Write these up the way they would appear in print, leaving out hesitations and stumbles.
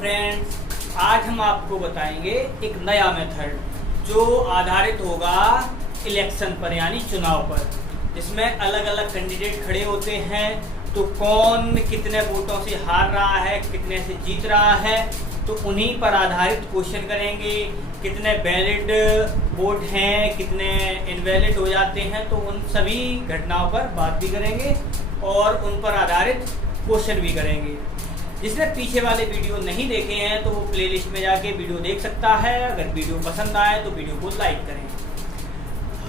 Friends, आज हम आपको बताएंगे एक नया मेथड जो आधारित होगा इलेक्शन पर यानी चुनाव पर। इसमें अलग अलग कैंडिडेट खड़े होते हैं तो कौन कितने वोटों से हार रहा है, कितने से जीत रहा है, तो उन्हीं पर आधारित क्वेश्चन करेंगे। कितने वैलिड वोट हैं, कितने इनवैलिड हो जाते हैं, तो उन सभी घटनाओं पर बात भी करेंगे और उन पर आधारित क्वेश्चन भी करेंगे। जिसने पीछे वाले वीडियो नहीं देखे हैं तो वो प्लेलिस्ट में जाके वीडियो देख सकता है। अगर वीडियो पसंद आए तो वीडियो को लाइक करें।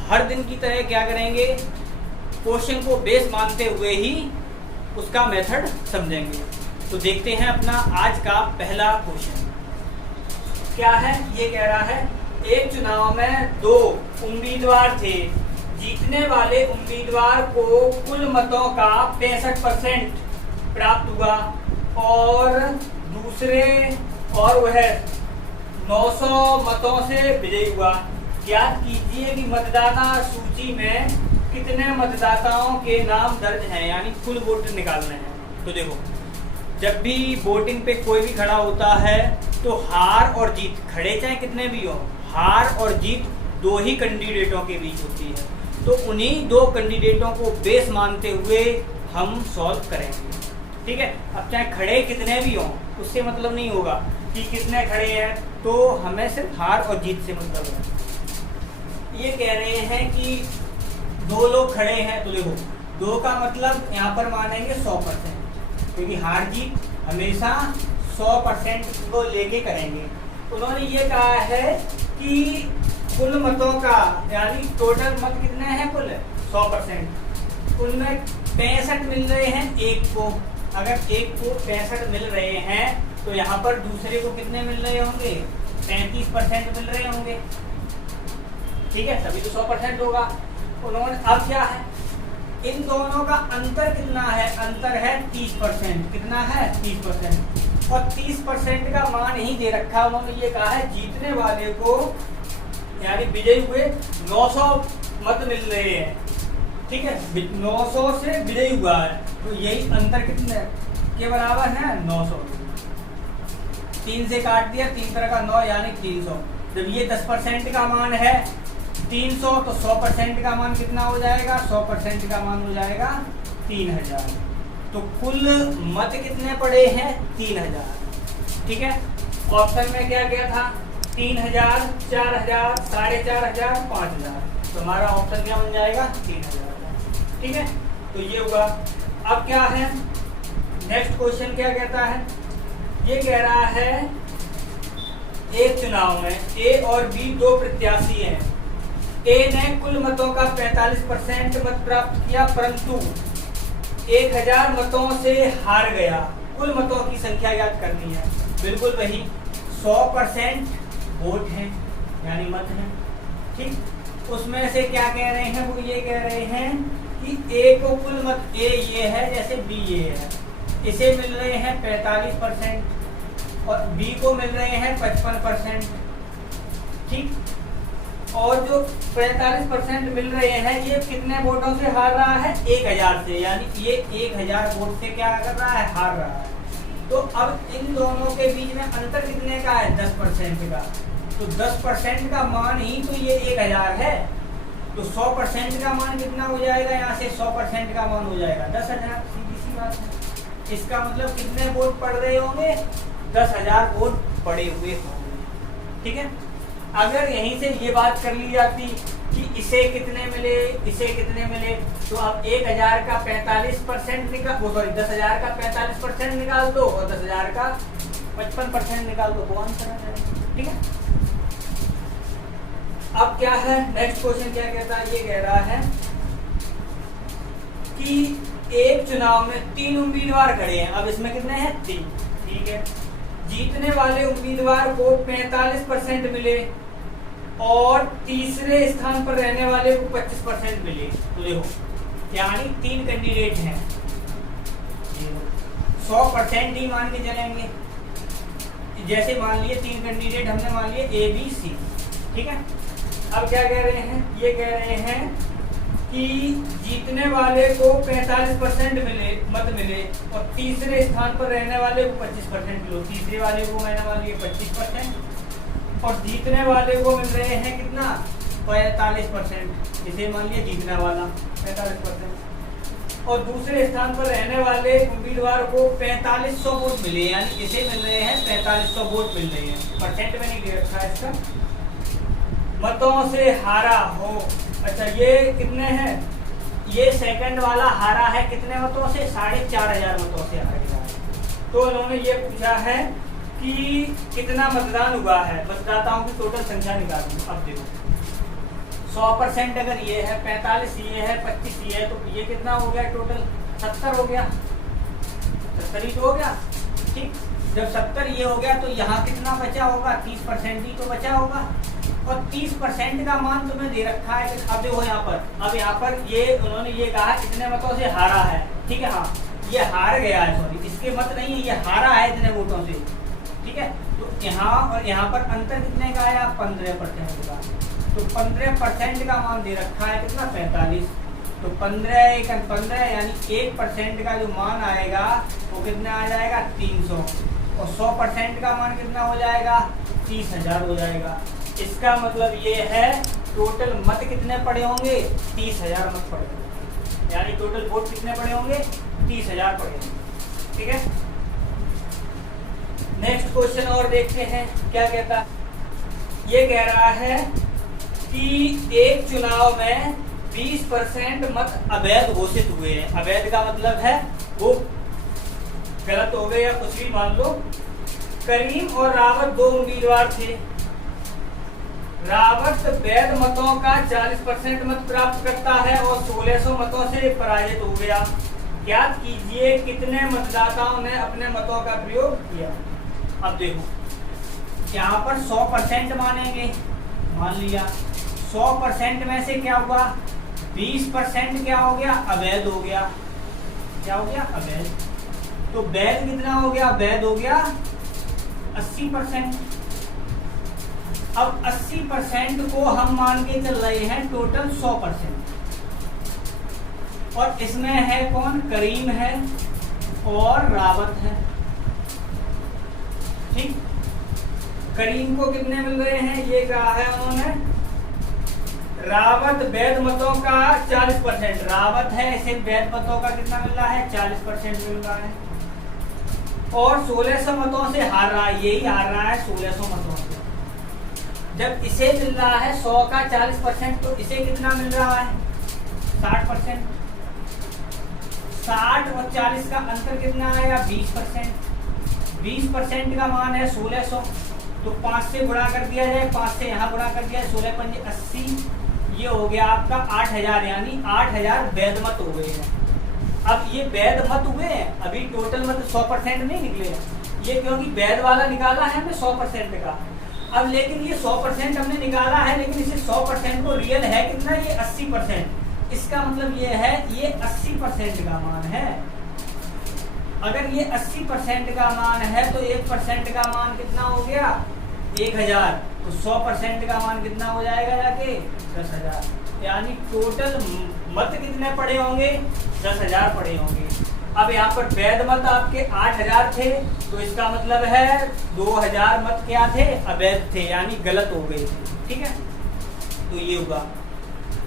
हर दिन की तरह क्या करेंगे, क्वेश्चन को बेस मानते हुए ही उसका मेथड समझेंगे। तो देखते हैं अपना आज का पहला क्वेश्चन क्या है। ये कह रहा है एक चुनाव में दो उम्मीदवार थे। जीतने वाले उम्मीदवार को कुल मतों का 65% प्राप्त हुआ और दूसरे और वह 900 मतों से विजयी हुआ। ज्ञात कीजिए कि मतदाता सूची में कितने मतदाताओं के नाम दर्ज हैं, यानी कुल वोट निकालने हैं। तो देखो, जब भी वोटिंग पे कोई भी खड़ा होता है तो हार और जीत, खड़े चाहे कितने भी हो, हार और जीत दो ही कैंडिडेटों के बीच होती है। तो उन्हीं दो कैंडिडेटों को बेस मानते हुए हम सॉल्व करेंगे। ठीक है। अब चाहे खड़े कितने भी हों उससे मतलब नहीं होगा कि कितने खड़े हैं, तो हमें सिर्फ हार और जीत से मतलब है। ये कह रहे हैं कि दो लोग खड़े हैं, तो देखो दो का मतलब यहाँ पर मानेंगे 100%, क्योंकि हार जीत हमेशा 100% को लेके करेंगे। उन्होंने ये कहा है कि कुल मतों का यानी टोटल मत कितने हैं, कुल 100%, उनमें 65 मिल रहे हैं एक को। अगर एक को 65 मिल रहे हैं तो यहाँ पर दूसरे को कितने मिल रहे होंगे, 35% मिल रहे होंगे। ठीक है, तभी तो 100% होगा। उन्होंने अब क्या है, इन दोनों का अंतर कितना है, अंतर है 30%। कितना है, 30%। और 30% का मान ही दे रखा। उन्होंने ये कहा है जीतने वाले को यानी विजयी हुए 900 मत मिल रहे हैं। ठीक है, 900 से विजयी हुआ है, तो यही अंतर कितने के बराबर है, 900। 3 से काट दिया, 3 तरह का 9 यानी 300। जब ये 10% का मान है 300, तो 100% का मान कितना हो जाएगा, 100% का मान हो जाएगा 3000। तो कुल मत कितने पड़े हैं, 3000। ठीक है, ऑप्शन में क्या क्या था, 3000, 4000, 4500, 5000। तो हमारा ऑप्शन क्या बन जाएगा, 3000। ठीक है, तो ये हुआ। अब क्या है, नेक्स्ट क्वेश्चन क्या कहता है, ये कह रहा है एक चुनाव में ए और बी दो प्रत्याशी हैं। ए ने कुल मतों का 45% मत प्राप्त किया, परंतु 1000 मतों से हार गया। कुल मतों की संख्या याद करनी है। बिल्कुल वही 100% वोट है यानी मत है। ठीक, उसमें से क्या कह रहे हैं, वो ये कह रहे हैं कि ए को कुल मत, ए ये है जैसे बी ये है, इसे मिल रहे हैं 45% और बी को मिल रहे हैं 55%। ठीक, और जो 45% मिल रहे हैं ये कितने वोटों से हार रहा है, 1000 से, यानी ये 1000 वोट से क्या कर रहा है, हार रहा है। तो अब इन दोनों के बीच में अंतर कितने का है, 10% का। तो 10% का मान ही तो ये 1000 है, तो 100% का मान कितना हो जाएगा, यहाँ से 100% का मान हो जाएगा 10,000। सीधी सी बात है। इसका मतलब कितने वोट पड़ रहे होंगे, 10,000 वोट पड़े हुए होंगे। ठीक है, अगर यहीं से ये बात कर ली जाती कि इसे कितने मिले, इसे कितने मिले, तो अब 1000 का 45% निकाल, वो सॉरी 10,000 का 45% निकाल दो और 10,000 का 55% निकाल दो, वो आंसर आ जाएगा। ठीक है, अब क्या है, नेक्स्ट क्वेश्चन क्या कहता है, ये कह रहा है कि एक चुनाव में 3 उम्मीदवार खड़े हैं। अब इसमें कितने हैं, 3। ठीक है, जीतने वाले उम्मीदवार को 45% मिले और तीसरे स्थान पर रहने वाले को 25% मिले। तो देखो यानी 3 कैंडिडेट हैं, 100% ही मान के चलेंगे। जैसे मान लिए 3 कैंडिडेट हमने मान लिए A B C। ठीक है, अब क्या कह रहे हैं, ये कह रहे हैं कि जीतने वाले को 45% मत मिले और तीसरे स्थान पर रहने वाले को 25% मिलो। तीसरे वाले को मिलने वाली है 25% और जीतने वाले को मिल रहे हैं कितना, 45%। इसे मान लिया जीतने वाला 45% और दूसरे स्थान पर रहने वाले उम्मीदवार को 4500 वोट मिले, यानी इसे मिल रहे हैं 4500 वोट मिल रहे हैं। परसेंट में नहीं दे रखा है इसका। मतों से हारा हो, अच्छा ये कितने हैं, ये सेकंड वाला हारा है कितने मतों से, 4500 मतों से हारेगा। तो उन्होंने ये पूछा है कि कितना मतदान हुआ है, मतदाताओं की टोटल संख्या निकालनी। अब देखो 100% अगर ये है, 45 ये है, 25 ये है, तो ये कितना हो गया टोटल, 70 हो गया। 70 ही तो हो गया, ठीक। जब 70 ये हो गया तो यहाँ कितना बचा होगा, 30% ही तो बचा होगा। और 30% का मान तुम्हें दे रखा है। अब देखो यहाँ पर ये उन्होंने ये कहा कितने मतों से हारा है, ठीक है। हाँ ये हार गया है, सॉरी इसके मत नहीं है, ये हारा है इतने वोटों से, ठीक है। तो यहाँ और यहाँ पर अंतर कितने का आया, 15% का। तो 15% का मान दे रखा है कितना, 45। तो 15 यानी 1% का जो मान आएगा वो कितना आ जाएगा, 300। और 100% का मान कितना हो जाएगा, 30,000 हो जाएगा। इसका मतलब ये है टोटल मत कितने पड़े होंगे, 30,000 मत पड़े होंगे, यानी टोटल वोट कितने पड़े होंगे, 30,000 पड़े होंगे, ठीक है। नेक्स्ट क्वेश्चन और देखते हैं क्या कहता है। ये कह रहा है कि एक चुनाव में 20% मत अवैध घोषित हुए हैं। अवैध का मतलब है वो गलत हो गए या कुछ भी मान लो। करीम और रावत दो उम्मीदवार थे। रावत वैध मतों का 40% मत प्राप्त करता है और 1600 मतों से पराजित हो गया। ज्ञात कीजिए कितने मतदाताओं ने अपने मतों का प्रयोग किया। अब देखो यहाँ पर 100% मानेंगे, मान लिया 100% में से क्या हुआ, 20% क्या हो गया, अवैध हो गया। क्या हो गया, अवैध। तो वैध कितना हो गया, वैध हो गया 80%। अब 80% को हम मान के चल रहे हैं टोटल 100%। और इसमें है कौन, करीम है और रावत है, ठीक। करीम को कितने मिल रहे हैं, ये कहा है उन्होंने, रावत वैध मतों का 40%। रावत है, इसे वैध मतों का कितना मिल रहा है, 40% मिल रहा है। और 1600 मतों से हार रहा है, यही हार रहा है 1600 मतों से। जब इसे मिल रहा है 100 का 40%, तो इसे कितना मिल रहा है, 60%। 60 और 40 का अंतर कितना आएगा, 20%। 20% का मान है 1600, तो 5 से गुणा कर दिया जाए, 5 से यहाँ गुणा कर दिया, 16 पंजे 80, ये हो गया आपका 8000, यानी 8000 वैध मत हो गए हैं। अब ये वैध मत हुए हैं, अभी टोटल मत 100% नहीं निकले हैं ये, क्योंकि वैध वाला निकाला है हमने 100% का। अब लेकिन ये 100% हमने निकाला है, लेकिन इसे 100% को रियल है कितना, ये 80%। इसका मतलब ये है ये 80% का मान है। अगर ये 80% का मान है तो 1% का मान कितना हो गया, 1000। तो 100% का मान कितना हो जाएगा जाके, 10,000। यानी टोटल मत कितने पड़े होंगे, 10,000 पड़े होंगे। अब यहाँ पर वैध मत आपके 8000 थे, तो इसका मतलब है 2000 मत क्या थे, अवैध थे, यानी गलत हो गए थे, ठीक है। तो ये होगा।